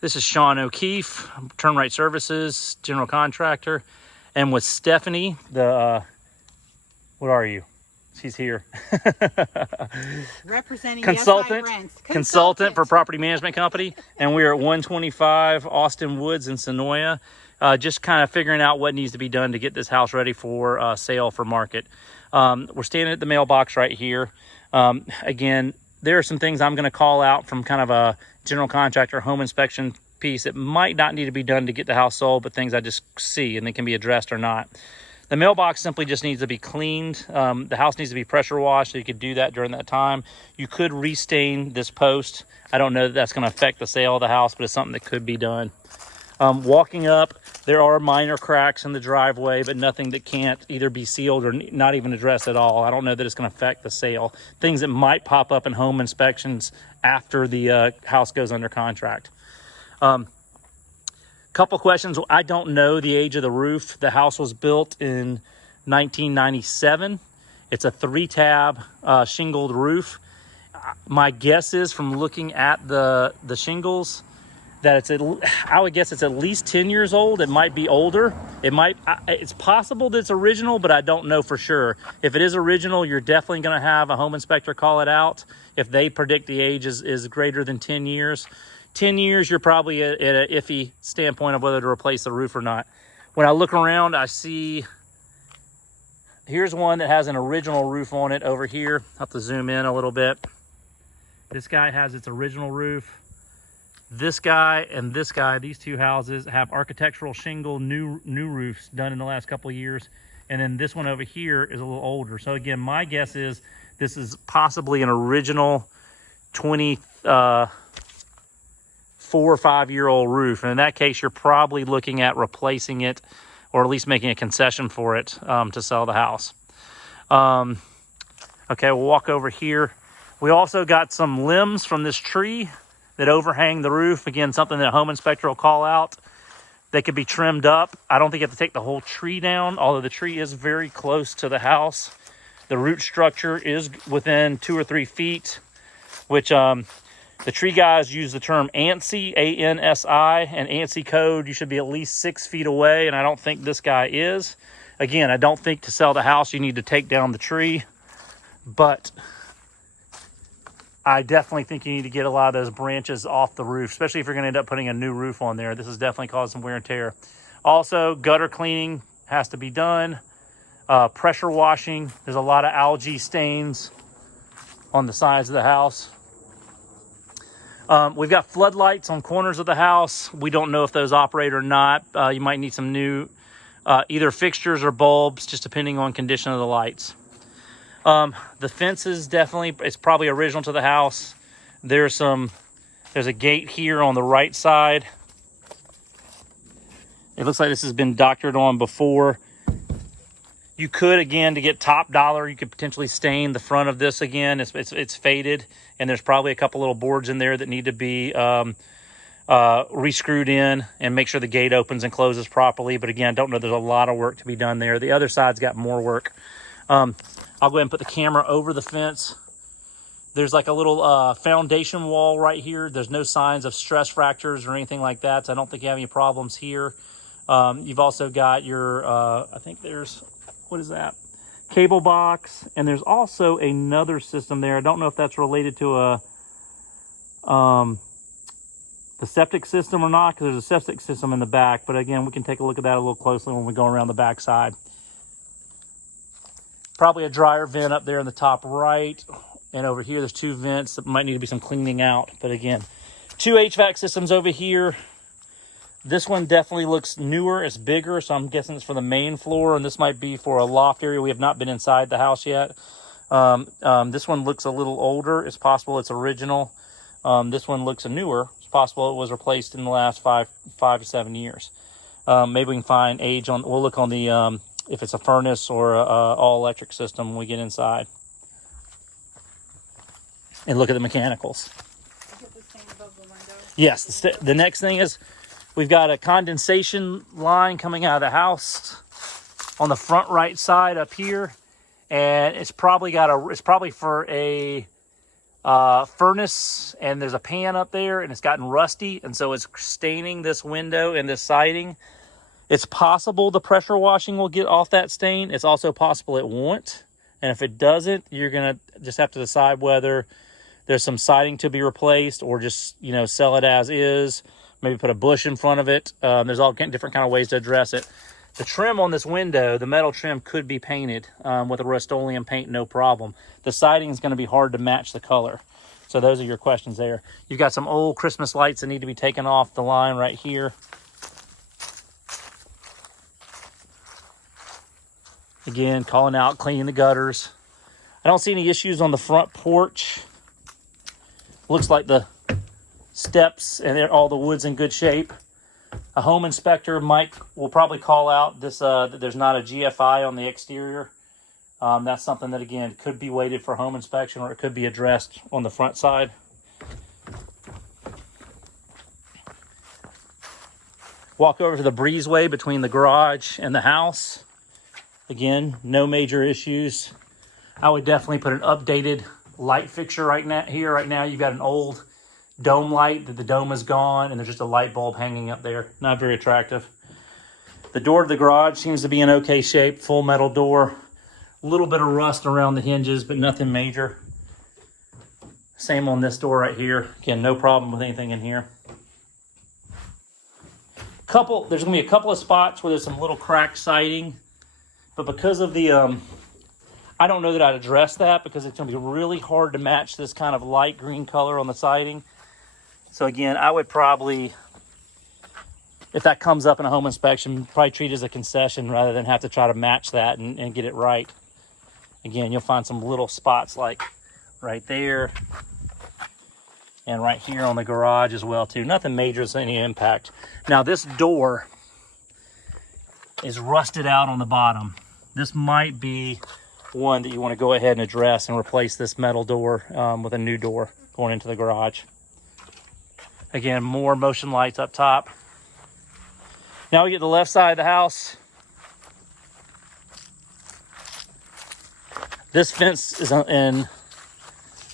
This is Sean O'Keefe, Turn Right Services, general contractor. And with Stephanie, the, what are you? She's here. Representing Consultant. SI Rents. Consultant for Property Management Company. And we're at 125 Austin Woods in Sonoya. Just kind of figuring out what needs to be done to get this house ready for sale for market. We're standing at the mailbox right here. Again, there are some things I'm going to call out from kind of a general contractor home inspection piece that might not need to be done to get the house sold, but things I just see and they can be addressed or not. The mailbox simply just needs to be cleaned. The house needs to be pressure washed, so you could do that during that time. You could restain this post. I don't know that that's going to affect the sale of the house, but it's something that could be done. Walking up, there are minor cracks in the driveway, but nothing that can't either be sealed or not even addressed at all. I don't know that it's going to affect the sale. Things that might pop up in home inspections after the house goes under contract. Couple questions. I don't know the age of the roof. The house was built in 1997. It's a 3-tab shingled roof. My guess is from looking at the shingles that I would guess it's at least 10 years old. It might be older. It's possible that it's original, but I don't know for sure. If it is original, you're definitely going to have a home inspector call it out. If they predict the age is greater than 10 years. 10 years, you're probably at an iffy standpoint of whether to replace the roof or not. When I look around, I see, here's one that has an original roof on it over here. I'll have to zoom in a little bit. This guy has its original roof. This guy and this guy, these two houses have architectural shingle new roofs done in the last couple of years. And then this one over here is a little older. So again, my guess is this is possibly an original 24 or 5 year old roof. And in that case, you're probably looking at replacing it or at least making a concession for it to sell the house. Okay, we'll walk over here. We also got some limbs from this tree that overhang the roof. Again, something that a home inspector will call out. They could be trimmed up. I don't think you have to take the whole tree down, although the tree is very close to the house. The root structure is within 2 or 3 feet, which the tree guys use the term ANSI, A-N-S-I, and ANSI code, you should be at least 6 feet away, and I don't think this guy is. Again, I don't think to sell the house you need to take down the tree, but I definitely think you need to get a lot of those branches off the roof, especially if you're going to end up putting a new roof on there. This is definitely causing some wear and tear. Also, gutter cleaning has to be done. Pressure washing. There's a lot of algae stains on the sides of the house. We've got floodlights on corners of the house. We don't know if those operate or not. You might need some new either fixtures or bulbs, just depending on condition of the lights. The fence is definitely, it's probably original to the house. There's a gate here on the right side. It looks like this has been doctored on before. You could, again, to get top dollar, you could potentially stain the front of this again. It's faded, and there's probably a couple little boards in there that need to be re-screwed in and make sure the gate opens and closes properly. But again, I don't know, there's a lot of work to be done there. The other side's got more work. I'll go ahead and put the camera over the fence. There's like a little foundation wall right here. There's no signs of stress fractures or anything like that, so I don't think you have any problems here. You've also got your, I think there's, what is that? Cable box, and there's also another system there. I don't know if that's related to the septic system or not, because there's a septic system in the back. But again, we can take a look at that a little closely when we go around the back side. Probably a dryer vent up there in the top right. And over here, there's 2 vents that might need to be some cleaning out. But again, 2 HVAC systems over here. This one definitely looks newer. It's bigger, so I'm guessing it's for the main floor. And this might be for a loft area. We have not been inside the house yet. This one looks a little older. It's possible it's original. This one looks newer. It's possible it was replaced in the last 5 to 7 years. Maybe we can find age on, we'll look on the, if it's a furnace or a all-electric system when we get inside. And look at the mechanicals. Is it the same above the window? Yes, the next thing is we've got a condensation line coming out of the house on the front right side up here. And it's probably got it's probably for a furnace, and there's a pan up there, and it's gotten rusty, and so it's staining this window and this siding. It's possible the pressure washing will get off that stain. It's also possible it won't. And if it doesn't, you're going to just have to decide whether there's some siding to be replaced or just, you know, sell it as is. Maybe put a bush in front of it. There's all different kind of ways to address it. The trim on this window, the metal trim, could be painted with a Rust-Oleum paint, no problem. The siding is going to be hard to match the color. So those are your questions there. You've got some old Christmas lights that need to be taken off the line right here. Again, calling out, cleaning the gutters. I don't see any issues on the front porch. Looks like the steps and all the wood's in good shape. A home inspector, Mike, will probably call out this that there's not a GFI on the exterior. That's something that, again, could be waited for home inspection, or it could be addressed on the front side. Walk over to the breezeway between the garage and the house. Again, no major issues. I would definitely put an updated light fixture right now. Right now, you've got an old dome light that the dome is gone, and there's just a light bulb hanging up there. Not very attractive. The door to the garage seems to be in okay shape. Full metal door. A little bit of rust around the hinges, but nothing major. Same on this door right here. Again, no problem with anything in here. There's going to be a couple of spots where there's some little cracked siding. But because of the, I don't know that I'd address that because it's going to be really hard to match this kind of light green color on the siding. So again, I would probably, if that comes up in a home inspection, probably treat it as a concession rather than have to try to match that and get it right. Again, you'll find some little spots like right there and right here on the garage as well too. Nothing major, it's any impact. Now this door is rusted out on the bottom. This might be one that you want to go ahead and address and replace this metal door with a new door going into the garage. Again, more motion lights up top. Now we get the left side of the house. This fence is in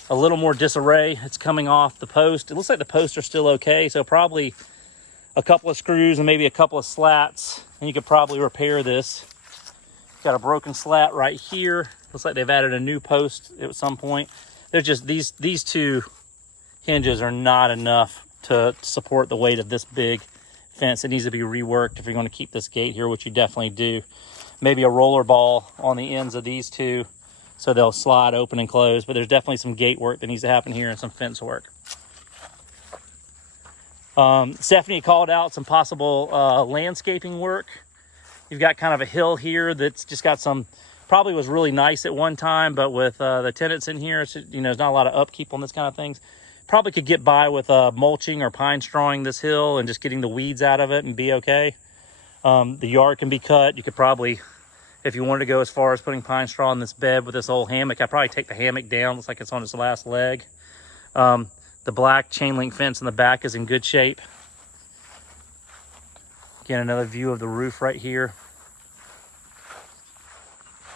a little more disarray. It's coming off the post. It looks like the posts are still okay, so probably a couple of screws and maybe a couple of slats, and you could probably repair this. Got a broken slat right here. Looks like they've added a new post at some point. They're just, these two hinges are not enough to support the weight of this big fence. It needs to be reworked if you're going to keep this gate here, which you definitely do. Maybe a roller ball on the ends of these two so they'll slide open and close, but there's definitely some gate work that needs to happen here and some fence work. Stephanie called out some possible landscaping work. You've got kind of a hill here that's just got some, probably was really nice at one time, but with the tenants in here, it's, you know, there's not a lot of upkeep on this kind of things. Probably could get by with mulching or pine strawing this hill and just getting the weeds out of it and be okay. The yard can be cut. You could probably, if you wanted to go as far as putting pine straw in this bed with this old hammock, I'd probably take the hammock down. Looks like it's on its last leg. The black chain link fence in the back is in good shape. Again, another view of the roof right here.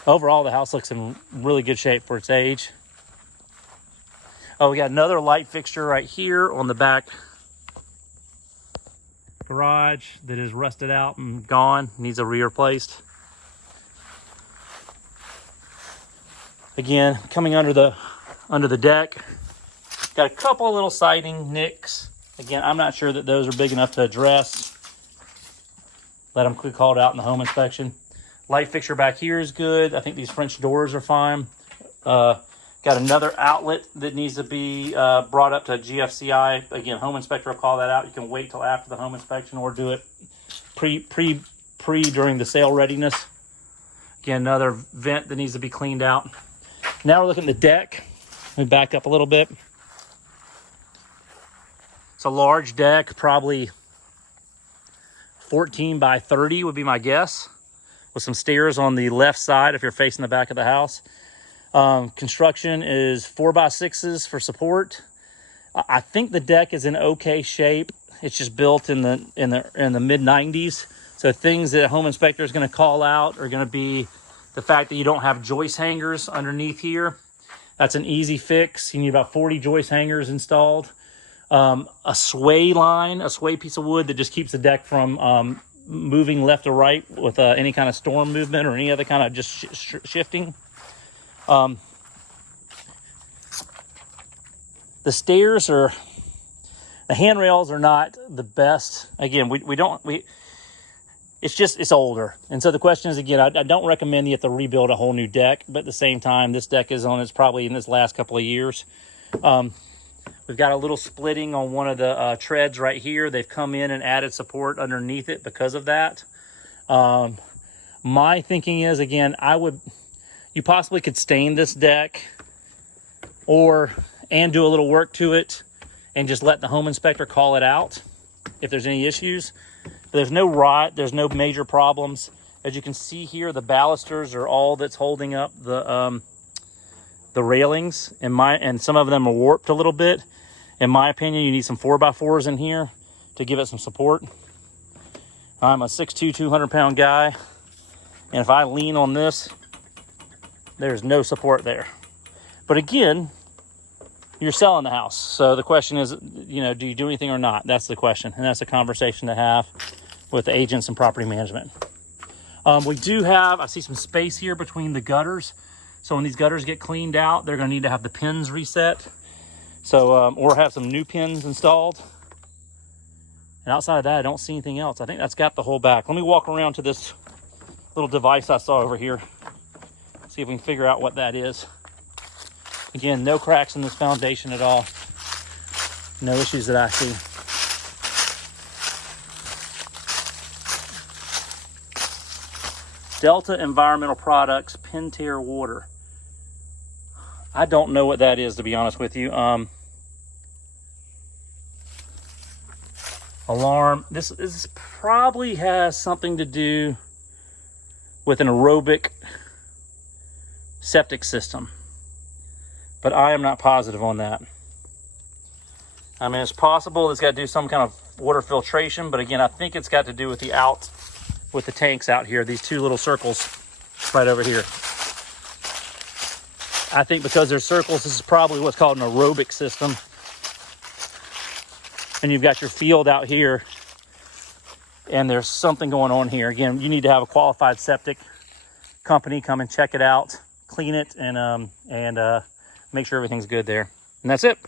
Overall, the house looks in really good shape for its age. Oh, we got another light fixture right here on the back garage that is rusted out and gone, needs to be replaced. Again, coming under the deck, got a couple of little siding nicks. Again, I'm not sure that those are big enough to address. Let them quick called out in the home inspection. Light fixture back here is good. I think these French doors are fine. Got another outlet that needs to be brought up to GFCI. Again, home inspector will call that out. You can wait till after the home inspection or do it pre during the sale readiness. Again, another vent that needs to be cleaned out. Now we're looking at the deck. Let me back up a little bit. It's a large deck, probably 14 by 30 would be my guess, with some stairs on the left side if you're facing the back of the house. Construction is 4x6s for support. I think the deck is in okay shape. It's just built in the mid 90s. So things that a home inspector is going to call out are going to be the fact that you don't have joist hangers underneath here. That's an easy fix. You need about 40 joist hangers installed. A sway line, a sway piece of wood that just keeps the deck from moving left or right with any kind of storm movement or any other kind of just shifting. The stairs are, the handrails are not the best. Again, it's older. And so the question is, again, I don't recommend you have to rebuild a whole new deck, but at the same time, this deck is on, it's probably in this last couple of years. We've got a little splitting on one of the treads right here. They've come in and added support underneath it because of that. My thinking is, again, you possibly could stain this deck and do a little work to it and just let the home inspector call it out if there's any issues. But there's no rot, there's no major problems. As you can see here, the balusters are all that's holding up the railings, and some of them are warped a little bit. In my opinion, you need some 4x4s in here to give it some support. I'm a 6'2", 200-pound guy, and if I lean on this, there's no support there. But again, you're selling the house. So the question is, do you do anything or not? That's the question, and that's a conversation to have with the agents and property management. We do have, I see some space here between the gutters. So when these gutters get cleaned out, they're gonna need to have the pins reset. So, or have some new pins installed. And outside of that, I don't see anything else. I think that's got the whole back. Let me walk around to this little device I saw over here. See if we can figure out what that is. Again, no cracks in this foundation at all. No issues that I see. Delta Environmental Products Pentair Water. I don't know what that is, to be honest with you. Alarm. This probably has something to do with an aerobic septic system, but I am not positive on that. I mean, it's possible it's got to do some kind of water filtration, but again, I think it's got to do with the tanks out here, these two little circles right over here. I think because they're circles, this is probably what's called an aerobic system. And you've got your field out here, and there's something going on here. Again, you need to have a qualified septic company come and check it out, clean it, and make sure everything's good there. And that's it.